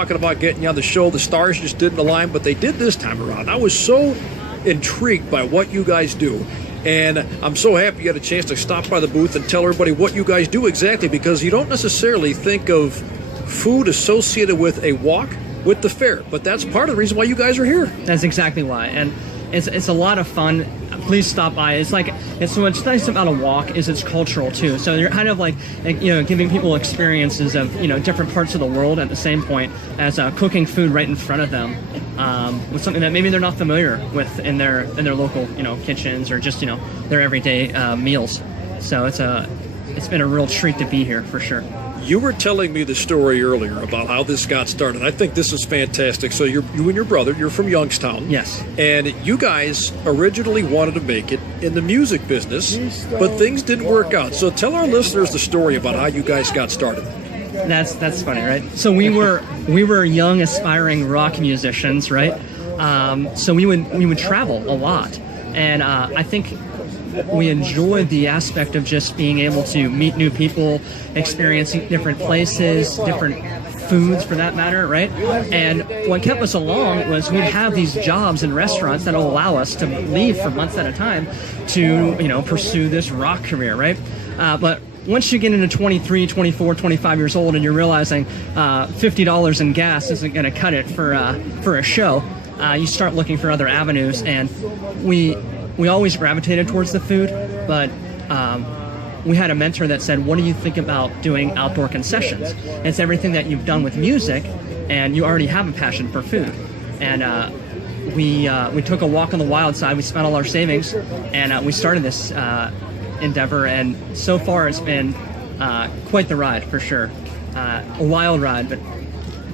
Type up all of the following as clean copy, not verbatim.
talking about getting you on the show. The stars just didn't align, but they did this time around. I was so intrigued by what you guys do. And I'm so happy you had a chance to stop by the booth and tell everybody what you guys do exactly, because you don't necessarily think of food associated with a walk with the fair, but that's part of the reason why you guys are here. That's exactly why, and it's a lot of fun. Please stop by. It's what's nice about a walk is it's cultural too. So you're kind of like giving people experiences of different parts of the world at the same point as cooking food right in front of them with something that maybe they're not familiar with in their local kitchens or just their everyday meals. So it's been a real treat to be here for sure. You were telling me the story earlier about how this got started. I think this is fantastic. So you and your brother, you're from Youngstown. Yes. And you guys originally wanted to make it in the music business, but things didn't work out. So tell our listeners the story about how you guys got started. That's funny, right? So we were young, aspiring rock musicians, right? So we would travel a lot, and I think we enjoyed the aspect of just being able to meet new people, experiencing different places, different foods for that matter, right? And what kept us along was we'd have these jobs in restaurants that will allow us to leave for months at a time to, pursue this rock career, right? But once you get into 23, 24, 25 years old and you're realizing $50 in gas isn't going to cut it for a show, you start looking for other avenues, and we always gravitated towards the food, but we had a mentor that said, what do you think about doing outdoor concessions? It's everything that you've done with music, and you already have a passion for food. And we took a walk on the wild side. We spent all our savings, and we started this endeavor, and so far it's been quite the ride, for sure. A wild ride, but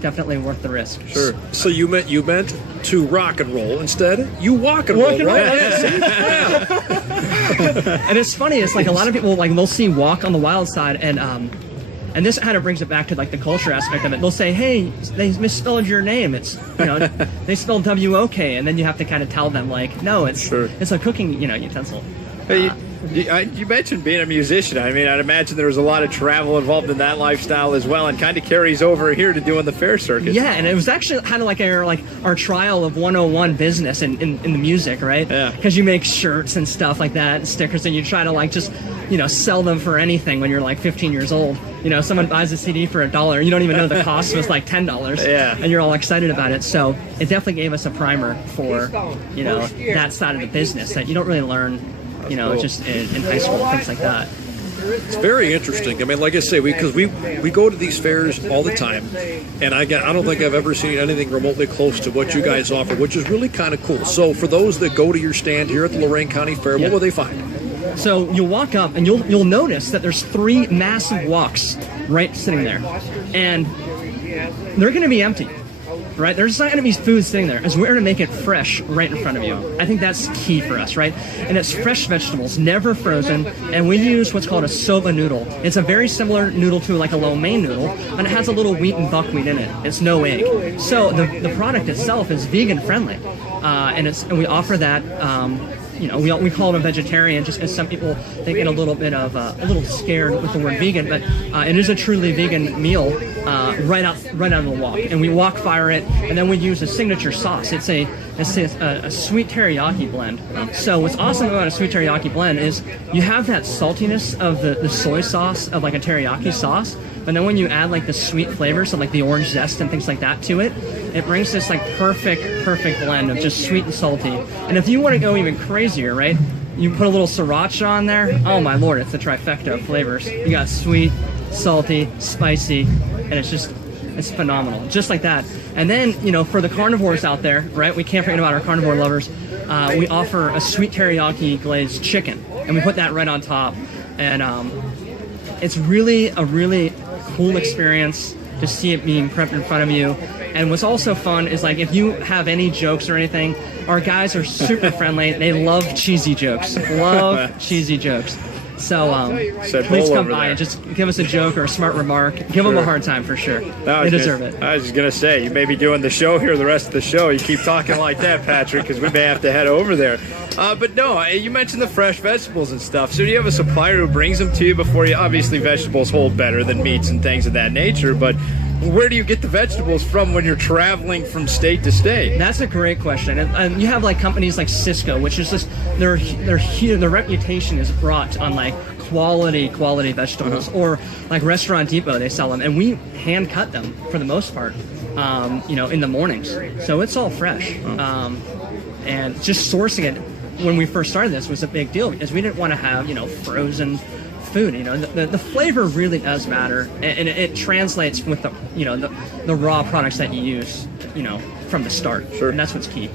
definitely worth the risk. Sure. So you meant to rock and roll. Instead, you walk and roll, right? And it's funny. It's like a lot of people they'll see walk on the wild side, and this kind of brings it back to the culture aspect of it. They'll say, "Hey, they misspelled your name. It's they spelled W-O-K," and then you have to kind of tell them no, it's a cooking utensil. Hey, you mentioned being a musician. I mean, I'd imagine there was a lot of travel involved in that lifestyle as well, and kind of carries over here to doing the fair circuit. Yeah, and it was actually kind of like our trial of 101 business in the music, right? Yeah. Because you make shirts and stuff like that, and stickers, and you try to just sell them for anything when you're 15 years old. Someone buys a CD for $1, you don't even know the cost was $10. Yeah. And you're all excited about it. So it definitely gave us a primer for that side of the business that you don't really learn. Just in high school, things like that. It's very interesting. I mean, like I say, because we go to these fairs all the time, and I don't think I've ever seen anything remotely close to what you guys offer, which is really kind of cool. So for those that go to your stand here at the Lorain County Fair, what will they find? So you'll walk up and you'll notice that there's 3 massive walks right sitting there, and they're going to be empty. Right? There's not going to be food sitting there, as we're going to make it fresh right in front of you. I think that's key for us, right? And it's fresh vegetables, never frozen, and we use what's called a soba noodle. It's a very similar noodle to a lo mein noodle, but it has a little wheat and buckwheat in it. It's no egg. So the product itself is vegan friendly, and we offer that. We call it a vegetarian just because some people they get a little scared with the word vegan, but it is a truly vegan meal right out of the wok, and we wok fire it, and then we use a signature sauce. It's a sweet teriyaki blend. So what's awesome about a sweet teriyaki blend is you have that saltiness of the soy sauce of a teriyaki sauce, but then when you add the sweet flavors of the orange zest and things like that to it, it brings this perfect blend of just sweet and salty. And if you want to go even crazier, right, you put a little sriracha on there. Oh my lord, it's the trifecta of flavors. You got sweet, salty, spicy, and it's phenomenal, just like that. And then for the carnivores out there, right, we can't forget about our carnivore lovers. We offer a sweet teriyaki glazed chicken, and we put that right on top, and it's really a really cool experience to see it being prepped in front of you. And what's also fun is if you have any jokes or anything, our guys are super friendly. They love cheesy jokes. Cheesy jokes. So please come by and just give us a joke or a smart remark. Give them a hard time for sure. They deserve it. I was just going to say, you may be doing the show here the rest of the show. You keep talking like that, Patrick, because we may have to head over there. But no, you mentioned the fresh vegetables and stuff. So do you have a supplier who brings them to you before you? Obviously, vegetables hold better than meats and things of that nature. But where do you get the vegetables from when you're traveling from state to state? That's a great question, and you have like companies like Cisco, which is just their reputation is brought on like quality vegetables, or like Restaurant Depot, they sell them, and we hand cut them for the most part, in the mornings, so it's all fresh, and just sourcing it when we first started this was a big deal because we didn't want to have frozen food. The flavor really does matter, and it translates with the raw products that you use, from the start. Sure. And that's what's key.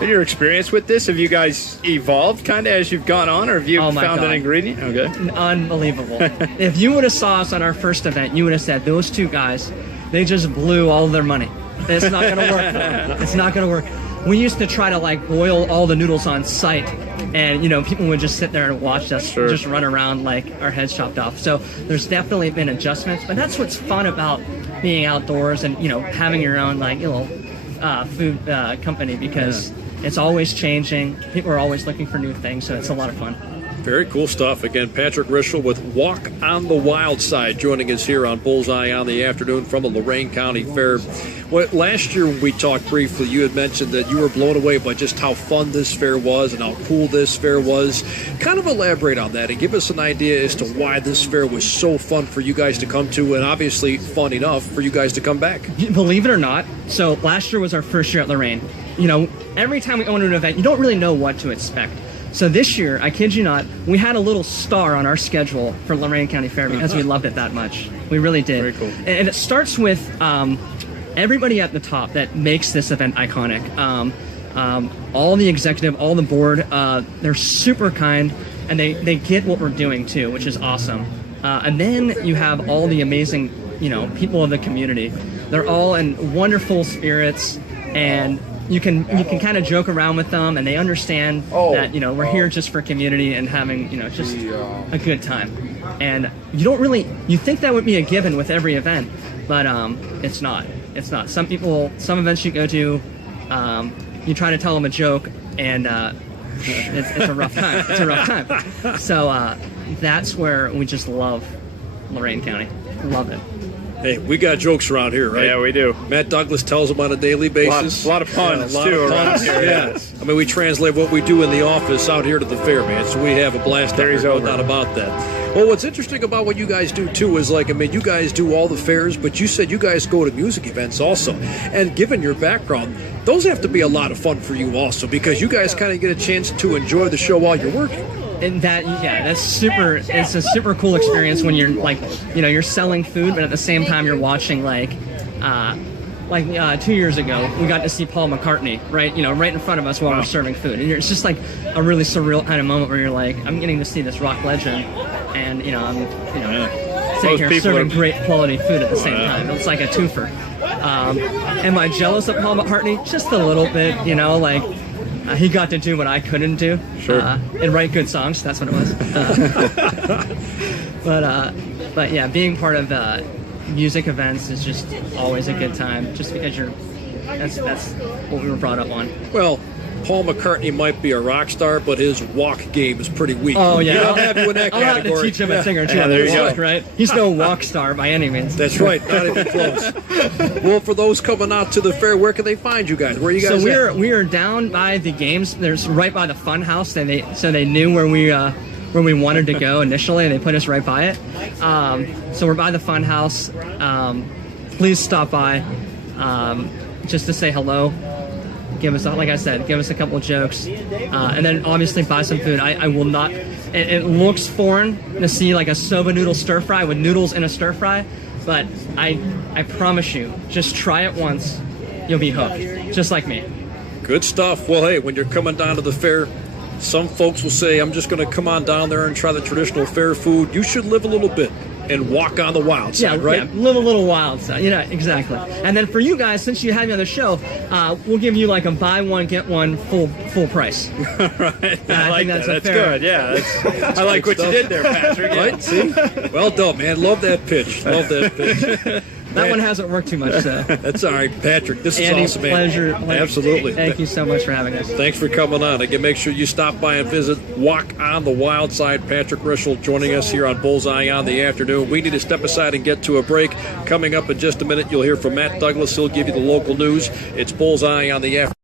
In your experience with this, have you guys evolved kind of as you've gone on, or have you found God. an ingredient? Okay. Unbelievable. If you would have saw us on our first event, you would have said, those two guys, they just blew all of their money. It's not going to work. It's not going to work. We used to try to like boil all the noodles on site, and people would just sit there and watch us just run around like our heads chopped off. So there's definitely been adjustments, but that's what's fun about being outdoors and having your own like food company, because it's always changing. People are always looking for new things, so it's a lot of fun. Very cool stuff. Again, Patrick Rishel with Walk on the Wild Side joining us here on Bullseye on the Afternoon from the Lorain County Fair. Well, last year when we talked briefly, you had mentioned that you were blown away by just how fun this fair was and how cool this fair was. Kind of elaborate on that and give us an idea as to why this fair was so fun for you guys to come to, and obviously fun enough for you guys to come back. Believe it or not, so last year was our first year at Lorain. Every time we go to an event, you don't really know what to expect. So this year, I kid you not, we had a little star on our schedule for Lorain County Fair because we loved it that much. We really did. Very cool. And it starts with everybody at the top that makes this event iconic. All the executive, all the board, they're super kind, and they get what we're doing too, which is awesome. And then you have all the amazing, people of the community. They're all in wonderful spirits, and you can kind of joke around with them, and they understand that we're here just for community and having just a good time. And you think that would be a given with every event, but it's not. Some events you go to, you try to tell them a joke, and it's a rough time. It's a rough time. So that's where we just love Lorain County. Love it. Hey, we got jokes around here, right? Yeah, we do. Matt Douglas tells them on a daily basis. A lot of puns, too, around here. Yeah. I mean, we translate what we do in the office out here to the fair, man, so we have a blast. There he's no over. doubt about that. Well, what's interesting about what you guys do, too, is you guys do all the fairs, but you said you guys go to music events also. And given your background, those have to be a lot of fun for you also, because you guys kind of get a chance to enjoy the show while you're working. And that's super. It's a super cool experience when you're you're selling food, but at the same time you're watching 2 years ago we got to see Paul McCartney right in front of us while we're serving food, and it's just like a really surreal kind of moment where you're like, I'm getting to see this rock legend, and I'm sitting here serving great quality food at the same time. It's like a twofer. Am I jealous of Paul McCartney? Just a little bit, he got to do what I couldn't do. Sure. And write good songs. That's what it was. But yeah, being part of music events is just always a good time. Just because that's what we were brought up on. Well, Paul McCartney might be a rock star, but his walk game is pretty weak. Oh yeah, I'll have you in that I'll have category. to teach him a thing or two. Yeah, there you go. Right? He's no walk star by any means. That's right, not even close. Well, for those coming out to the fair, where can they find you guys? Where are you guys So at? we are down by the games. There's right by the fun house. So they knew where we wanted to go initially, and they put us right by it. So we're by the fun house. Please stop by just to say hello. Give us a couple of jokes, and then obviously buy some food. I will not. It looks foreign to see like a soba noodle stir fry with noodles in a stir fry, but I promise you, just try it once, you'll be hooked, just like me. Good stuff. Well, hey, when you're coming down to the fair, some folks will say, I'm just going to come on down there and try the traditional fair food. You should live a little bit and walk on the wild side, right? Yeah, live a little wild side. Exactly. And then for you guys, since you have me on the show, we'll give you like a buy one, get one full price. Right. I think like that's that. That's fair. good. Yeah. I like what you did there, Patrick. Yeah. Right? See? Well done, man. Love that pitch. Love that pitch. That one hasn't worked too much, so. That's all right, Patrick. This is Andy, awesome, man. pleasure. Absolutely. Thank you so much for having us. Thanks for coming on. Again, make sure you stop by and visit Walk on the Wild Side. Patrick Rishel joining us here on Bullseye on the Afternoon. We need to step aside and get to a break. Coming up in just a minute, you'll hear from Matt Douglas. He'll give you the local news. It's Bullseye on the Afternoon.